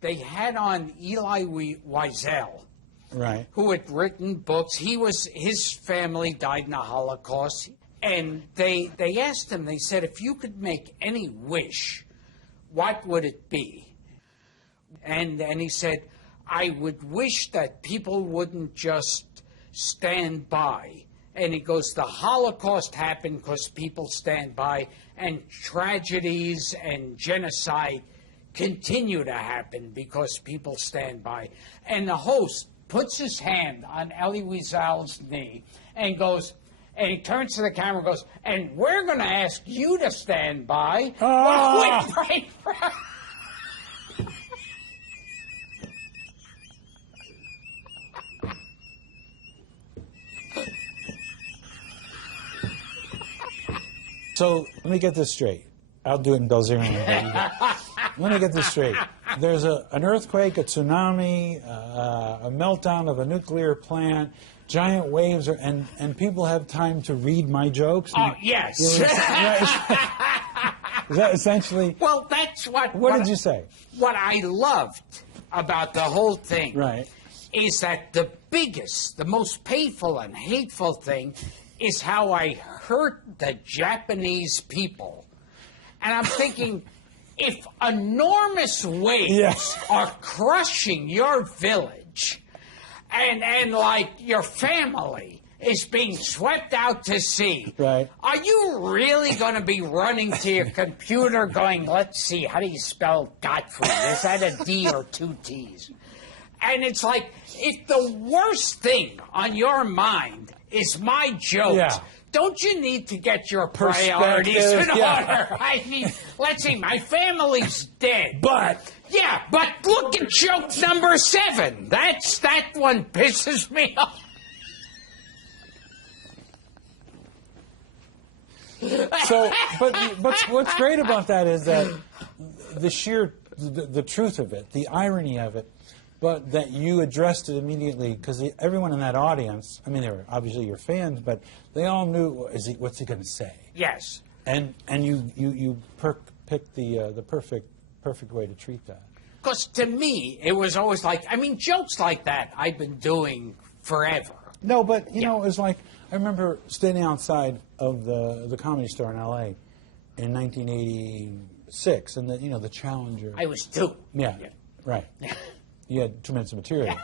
they had on Eli Wiesel, right, who had written books. His family died in the Holocaust, and they asked him. They said, if you could make any wish, what would it be? And he said, I would wish that people wouldn't just stand by. And he goes, the Holocaust happened because people stand by, and tragedies and genocide continue to happen because people stand by. And the host puts his hand on Elie Wiesel's knee and goes, and he turns to the camera and goes, and we're going to ask you to stand by. Oh. So let me get this straight. I'll do it in Belzerian. Let me get this straight. There's an earthquake, a tsunami, a meltdown of a nuclear plant, giant waves, and people have time to read my jokes. Oh, yes. Is that essentially? Well, that's what... What did you say? What I loved about the whole thing, right, is that the biggest, the most painful and hateful thing is how I hurt the Japanese people. And I'm thinking, if enormous waves are crushing your village, and like your family is being swept out to sea, right, are you really going to be running to your computer going, let's see, how do you spell Gottfried? Is that a D or two T's? And it's like, if the worst thing on your mind is my jokes, don't you need to get your priorities in order? I mean, let's see, my family's dead. But look at joke number 7. That one pisses me off. So, but what's great about that is that the truth of it, the irony of it, but that you addressed it immediately, because everyone in that audience, I mean, they were obviously your fans, but they all knew, what's he going to say? Yes. And you picked the perfect way to treat that. Because to me, it was always like, I mean, jokes like that I've been doing forever. No, but, you know, it was like, I remember standing outside of the Comedy Store in L.A. in 1986, and the Challenger. I was 2. Yeah. Right. You had 2 minutes of material.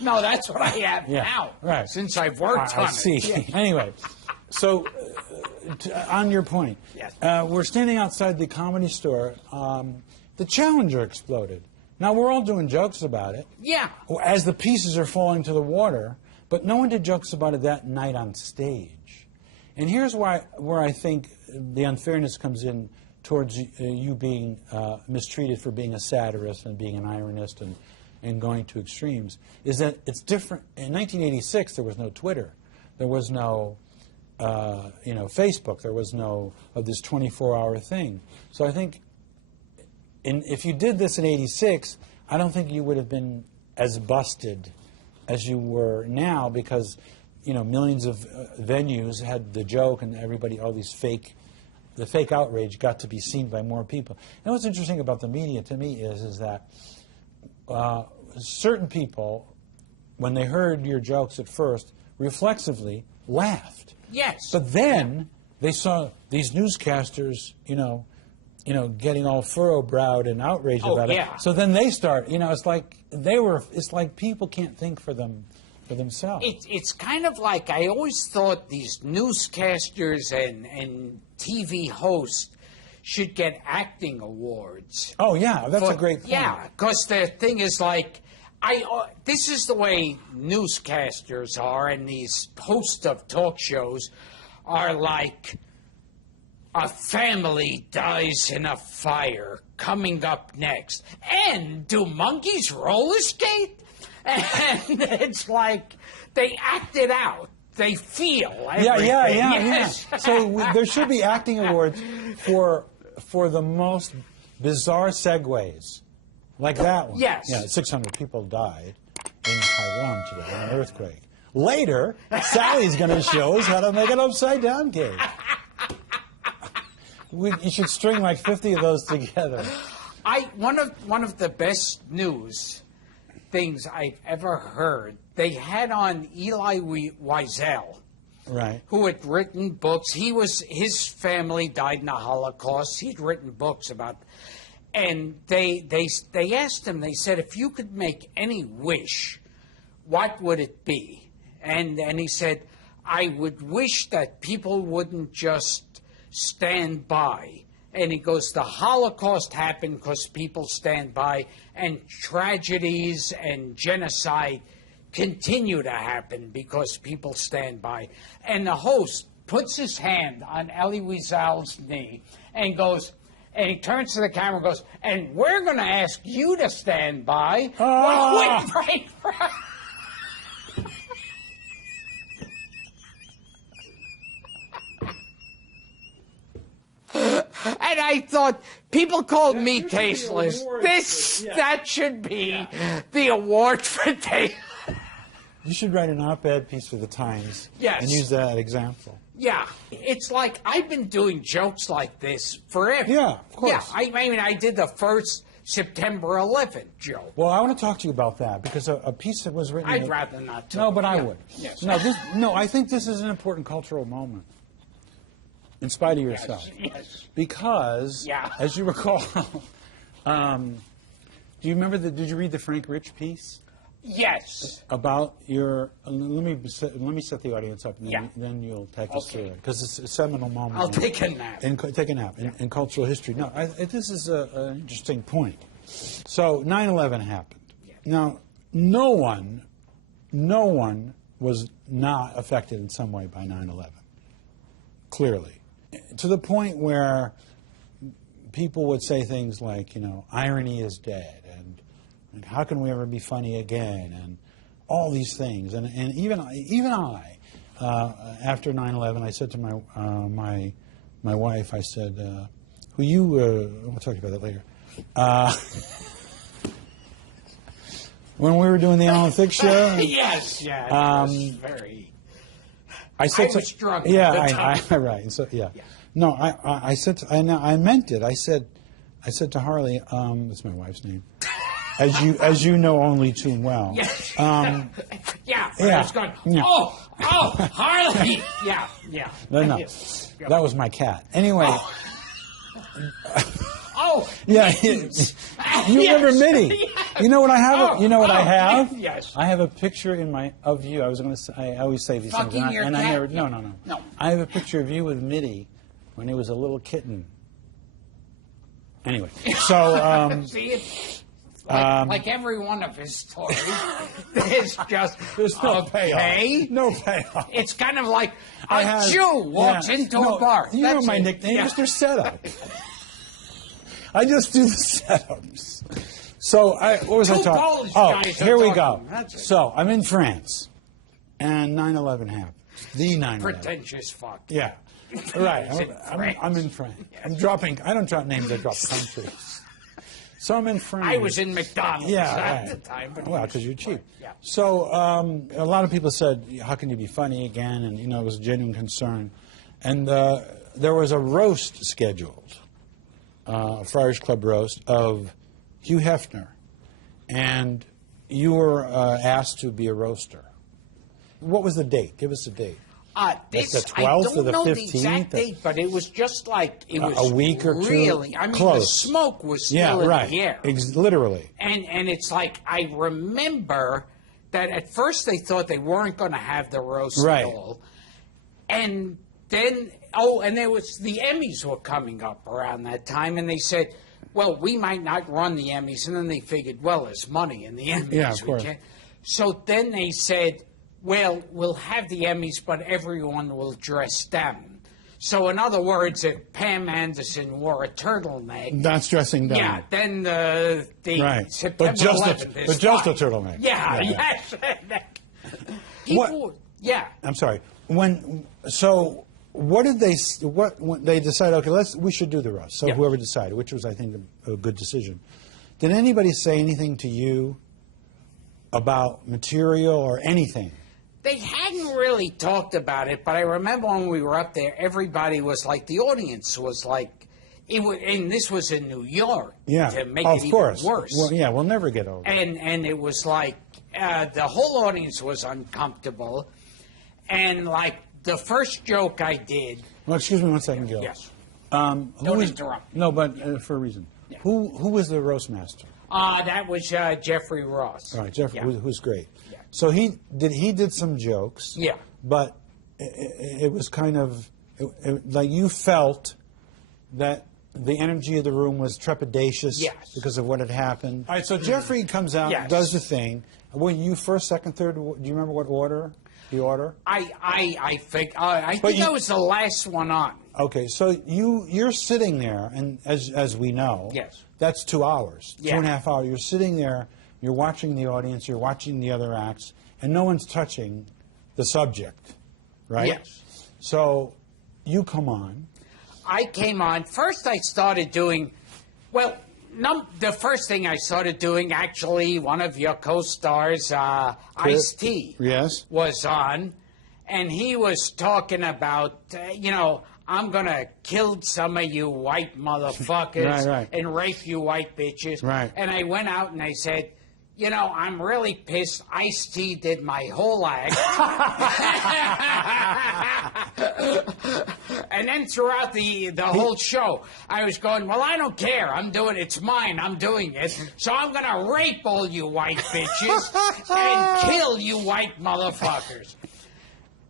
No, that's what I have now. Right. Since I've worked on it. I see. Yeah. Anyway, so on your point, we're standing outside the Comedy Store. The Challenger exploded. Now, we're all doing jokes about it. Yeah. As the pieces are falling to the water, but no one did jokes about it that night on stage. And here's where I think the unfairness comes in towards you being mistreated for being a satirist and being an ironist and going to extremes, is that it's different. In 1986, there was no Twitter. There was no Facebook. There was no of this 24-hour thing. So I think if you did this in 86, I don't think you would have been as busted as you were now, because millions of venues had the joke, and everybody, all these the fake outrage got to be seen by more people. And what's interesting about the media to me is that certain people, when they heard your jokes at first, reflexively laughed. Yes. But then they saw these newscasters, getting all furrow-browed and outraged about it. So then they start, it's like people can't think for themselves. It's kind of like, I always thought these newscasters and TV hosts should get acting awards. Oh, yeah, that's a great point. Yeah, because the thing is like, this is the way newscasters are, and these hosts of talk shows are like, a family dies in a fire, coming up next. And do monkeys roller skate? And it's like, they act it out. They feel everything. Yeah. So there should be acting awards for the most bizarre segues, like that one. Yes. Yeah, 600 people died in Taiwan today in an earthquake. Later, Sally's going to show us how to make an upside-down cake. You should string like 50 of those together. One of the best news things I've ever heard, they had on Elie Wiesel, Right. who had written books. His family died in the Holocaust. He'd written books about, and they asked him. They said, if you could make any wish, what would it be? And he said, I would wish that people wouldn't just stand by. And he goes, the Holocaust happened because people stand by, and tragedies and genocide continue to happen because people stand by. And the host puts his hand on Elie Wiesel's knee and goes, and he turns to the camera and goes, and we're going to ask you to stand by. Right. And I thought, people called me tasteless. That should be the award for tasteless. You should write an op-ed piece for the Times. Yes. And use that example. Yeah. It's like I've been doing jokes like this forever. Yeah, of course. Yeah. I mean, I did the first September 11th joke. Well, I want to talk to you about that because a piece that was written... I'd rather not talk. No, but I would. Yes. No, I think this is an important cultural moment. In spite of yourself. Yes. Because, as you recall, do you remember did you read the Frank Rich piece? Yes. About your, let me set the audience up, and then you'll take us through it. Because it's a seminal moment. I'll take a nap. Take a nap in cultural history. No, this is an interesting point. So 9/11 happened. Yeah. Now, no one was not affected in some way by 9/11. Clearly. To the point where people would say things like, irony is dead, and how can we ever be funny again, and all these things. And even I, after 9/11, I said to my wife, I said, we'll talk about that later. When we were doing the Alan Thicke show. Yes, it was very... I was drunk at the time. Right. So No, I said I meant it. I said to Harley, that's my wife's name, as you know only too well. Yes. I was going, Harley. Yeah. No. That was my cat. Anyway. Yeah. You remember Mitty? Yes. You know what I have? I have? Yes. I have a picture of you. I was going to say. I always say these things, and I never. No. I have a picture of you with Mitty when he was a little kitten. Anyway, so see, it's like every one of his stories, there's no payoff. No payoff. It's kind of like a Jew walks into a bar. You know my nickname, Mr. Setup. I just do the setups. So, what was I talking? Here we go. So, I'm in France, and 9/11 happened. The 9/11. Pretentious fuck. Yeah, right. I'm in France. Yes. I don't drop names. I drop countries. So I'm in France. I was in McDonald's at the time. Well, because you're cheap. Yeah. So a lot of people said, "How can you be funny again?" And it was a genuine concern. And there was a roast scheduled. Friars Club roast of Hugh Hefner, and you were asked to be a roaster. What was the date? Give us a date. The 12th or the 15th? I don't know the exact date, but it was just like it was a week or two. Really, I mean, the smoke was still in the air. Literally. And it's like I remember that at first they thought they weren't going to have the roast at all, and then. And there was the Emmys were coming up around that time, and they said, well, we might not run the Emmys. And then they figured, well, there's money in the Emmys. Yeah, of course. So then they said, well, we'll have the Emmys, but everyone will dress down. So in other words, if Pam Anderson wore a turtleneck... That's dressing down. Yeah, then the September 11th is But just a turtleneck. Yeah, yes. I'm sorry. What did they? When they decided? Okay, we should do the roast. So whoever decided, which was, I think, a good decision. Did anybody say anything to you about material or anything? They hadn't really talked about it, but I remember when we were up there, everybody was like, the audience was like and this was in New York. Yeah, to make of it course. even worse. Well, yeah, we'll never get over it. And it was like the whole audience was uncomfortable, and like the first joke I did. Well, excuse me one second, Gil. Yes. Don't interrupt. No, but for a reason. Yeah. Who was the roast master? That was Jeffrey Ross. All right, Jeffrey, Yeah. who's great. Yeah. So he did some jokes. Yeah. But it was kind of like you felt that the energy of the room was trepidatious Yes. because of what had happened. All right, so Jeffrey comes out, Yes. does the thing. Were you first, second, third? Do you remember what order? The order? I think I was the last one on. Okay, so you're sitting there, and as we know, Yes. that's 2 hours, Yeah. 2.5 hours. You're sitting there, you're watching the audience, you're watching the other acts, and no one's touching the subject, right? Yes. So you come on. I came on. First, I started doing, well, the first thing I started doing, actually, one of your co-stars, Ice-T, Yes. was on, and he was talking about, I'm going to kill some of you white motherfuckers Right. and rape you white bitches. Right. And I went out and I said, I'm really pissed. Ice-T did my whole act. And then throughout the whole show, I was going, well, I don't care. It's mine. I'm doing it. So I'm going to rape all you white bitches and kill you white motherfuckers.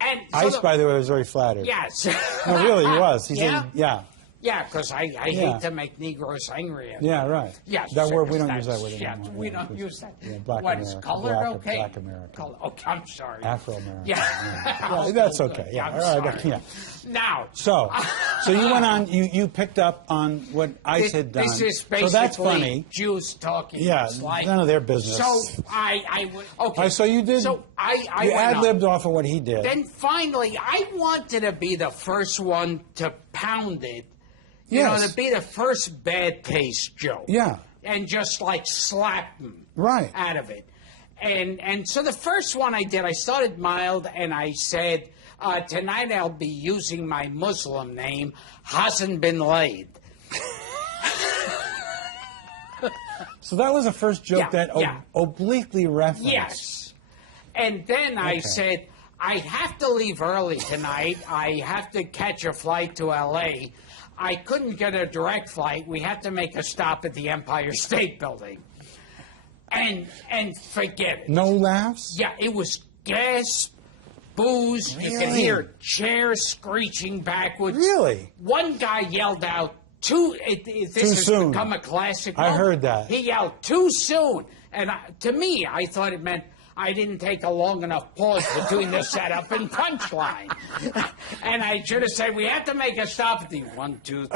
And so Ice, by the way, was very flattered. Yes. No, really, he was. He Yeah? said, yeah. Yeah, because I Yeah. hate to make Negroes angry. Yeah, right. Yes. That word, we don't that's- use that word yes, anymore. we Yeah, don't because- use that. yeah, Black What is American. colored okay? Black American. Okay, I'm sorry. Afro-American. Yeah. Yeah, that's okay. Yeah, I'm all right, sorry. yeah. Now. So you went on. You picked up on what Ice had done. This is basically so that's funny. Jews talking. Yeah, It's like, none of their business. So I would. Okay. All right, so you did. So I you went ad-libbed on. off of what he did. Then finally, I wanted to be the first one to pound it. Yes. To be the first bad taste joke. Yeah. And just like slap them Right. out of it. And so the first one I did, I started mild and I said, tonight I'll be using my Muslim name, Hassan bin Laden. So that was the first joke Yeah, that yeah. obliquely referenced. Yes. And then I Okay. said, I have to leave early tonight. I have to catch a flight to L.A. I couldn't get a direct flight. We had to make a stop at the Empire State Building. And forget it. No laughs? Yeah, it was gas, booze. You could Really? hear chairs screeching backwards. Really? One guy yelled out, this Too has soon. become a classic I moment. heard that. He yelled, too soon. And to me, I thought it meant I didn't take a long enough pause between the setup and punchline. And I should have said, we have to make a stop at the 1, 2, 3.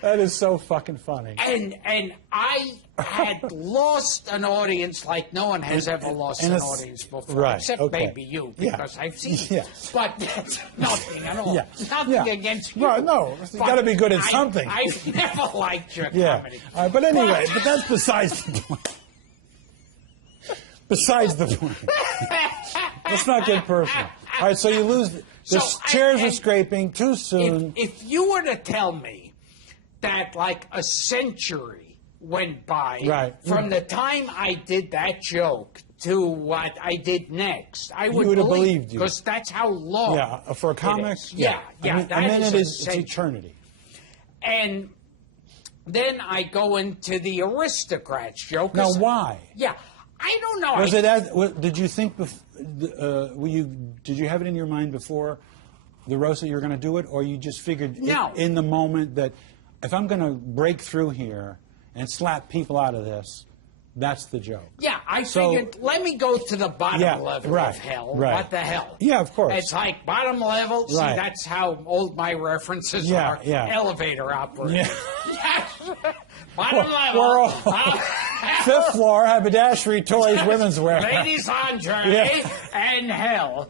That is so fucking funny. And I had lost an audience like no one has ever lost and an it's- audience before, right, except okay. maybe you, Yeah. because I've seen it. Yeah. But that's nothing at all. Yeah. Nothing Yeah. against you. No, you But gotta be good at something. I've never liked your Yeah. comedy. But anyway, but that's besides the point. Besides the point. Let's not get personal. All right, so you lose. The chairs are scraping too soon. If you were to tell me that like a century went by Right. from the time I did that joke to what I did next, I would would have believe believed you. because that's how long. Yeah, for a comic. it is. Yeah. A that minute a is it's century. eternity. And then I go into the aristocrats joke. Now, why? Yeah, I don't know. Was it as? Did you think? Did you have it in your mind before the roast that you were going to do it, or you just figured No. in the moment that if I'm going to break through here and slap people out of this, that's the joke? Yeah, I So- figured, let me go to the bottom Yeah, level right, of hell. right. What the hell? Yeah, of course. It's like bottom level. See, Right. that's how old my references Yeah, are. yeah. Elevator operator. Yeah. Yes. Bottom level. We're all fifth floor haberdashery toys women's wear. Ladies lingerie Yeah. and hell.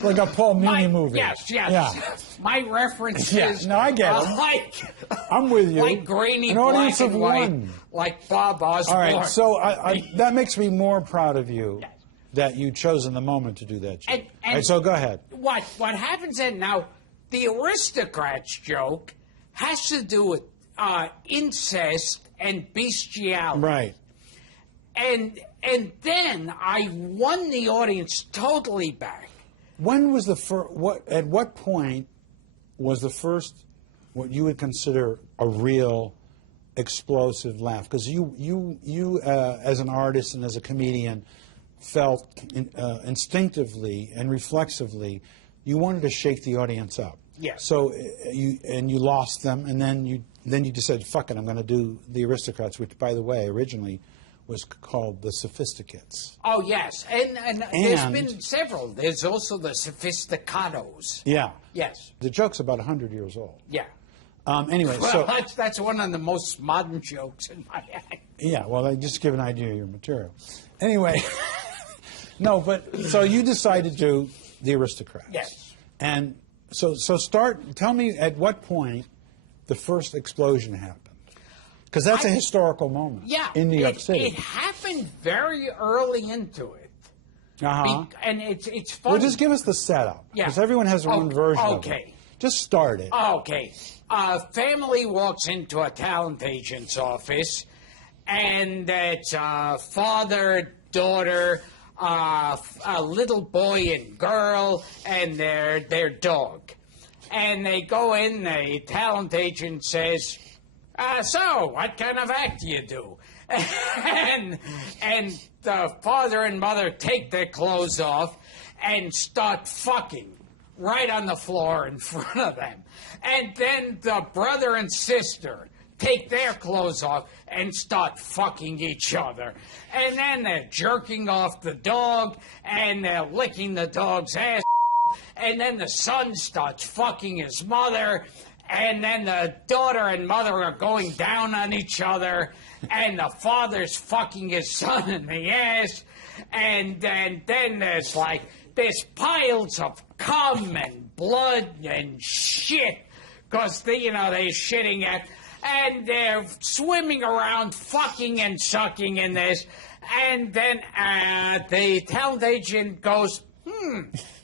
Like a Paul Muni movie. Yes. Yeah. My references. Yeah, no, I get are it. like I'm with you. like grainy An black audience and of white, one. like Bob Osborne. All right, so that makes me more proud of you that you chose in the moment to do that joke. And- All right, so go ahead. What happens then now? the aristocrats joke has to do with incest and bestiality. Right. And then I won the audience totally back. When was the first? At what point was the first what you would consider a real explosive laugh? Because you as an artist and as a comedian felt instinctively and reflexively you wanted to shake the audience up. Yes. So you lost them, and then you decided, fuck it, I'm going to do the Aristocrats, which, by the way, originally was called the Sophisticates. Oh, yes. And there's been several. There's also the Sophisticados. Yeah. Yes. The joke's about 100 years old. Yeah. Anyway, well, so... that's one of the most modern jokes in my act. Yeah, well, I just give an idea of your material. Anyway, no, but so you decided to do the Aristocrats. Yes. And so tell me at what point the first explosion happened. Because that's a historical moment in New York City. It happened very early into it. Uh-huh. And it's funny. Well, just give us the setup. Yeah. Because everyone has their own version of it. Okay. Just start it. Okay. A family walks into a talent agent's office, and it's father, daughter, a little boy and girl, and their dog. And they go in, the talent agent says, so, what kind of act do you do? and the father and mother take their clothes off and start fucking right on the floor in front of them. And then the brother and sister take their clothes off and start fucking each other. And then they're jerking off the dog, and they're licking the dog's ass. And then the son starts fucking his mother, and then the daughter and mother are going down on each other, and the father's fucking his son in the ass, and then there's piles of cum and blood and shit, because they're shitting at, and they're swimming around fucking and sucking in this, and then the talent agent goes,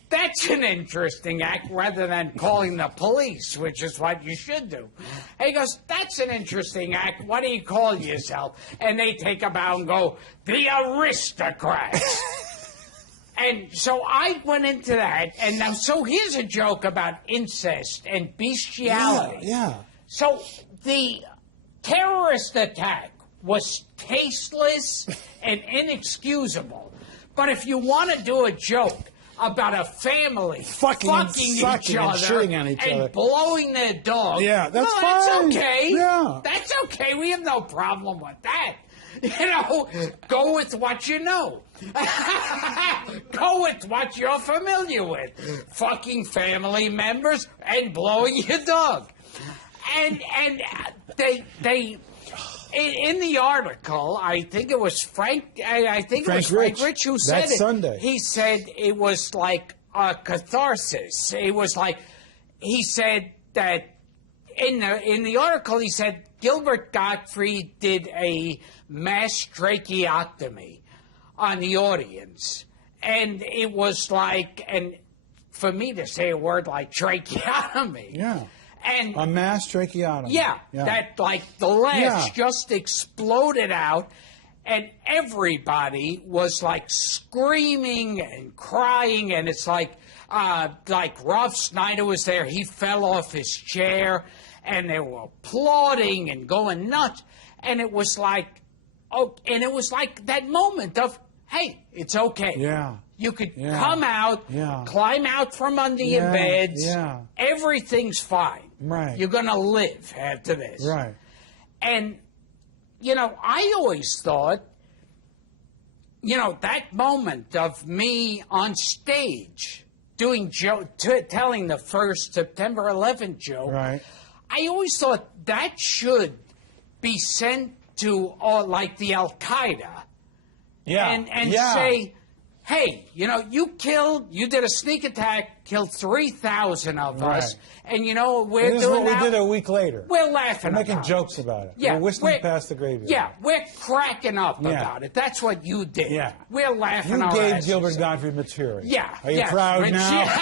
that's an interesting act, rather than calling the police, which is what you should do. And he goes, that's an interesting act. What do you call yourself? And they take a bow and go, the Aristocrats. And so I went into that, and now, so here's a joke about incest and bestiality. Yeah. So the terrorist attack was tasteless and inexcusable. But if you want to do a joke about a family fucking each other and blowing their dog. Yeah, that's fine. That's okay. Yeah. That's okay. We have no problem with that. Go with what you know. Go with what you're familiar with. Fucking family members and blowing your dog. And they in the article, I think it was Frank Rich who said it. Sunday. He said it was like a catharsis. It was like, he said that in the article, he said Gilbert Gottfried did a mass tracheotomy on the audience. And it was like, and for me to say a word like tracheotomy. Yeah. And a mass tracheotomy. Yeah, that the legs just exploded out, and everybody was like screaming and crying, and it's like Ralph Snyder was there. He fell off his chair, and they were applauding and going nuts, and it was like, that moment of, hey, it's okay. Yeah. You could come out, climb out from under your beds. Yeah. Everything's fine. Right. You're going to live after this. Right. And, I always thought, that moment of me on stage doing telling the first September 11th joke, right. I always thought that should be sent to the Al-Qaeda. Yeah. And say, hey, you did a sneak attack, killed 3,000 of us, and we're this doing is what we did a week later. We're laughing about it. We're making jokes about it. Yeah, we're whistling past the graveyard. Yeah, we're cracking up about it. That's what you did. Yeah. We're laughing You our gave asses Gilbert off. Gottfried material. Yeah. Are you proud now?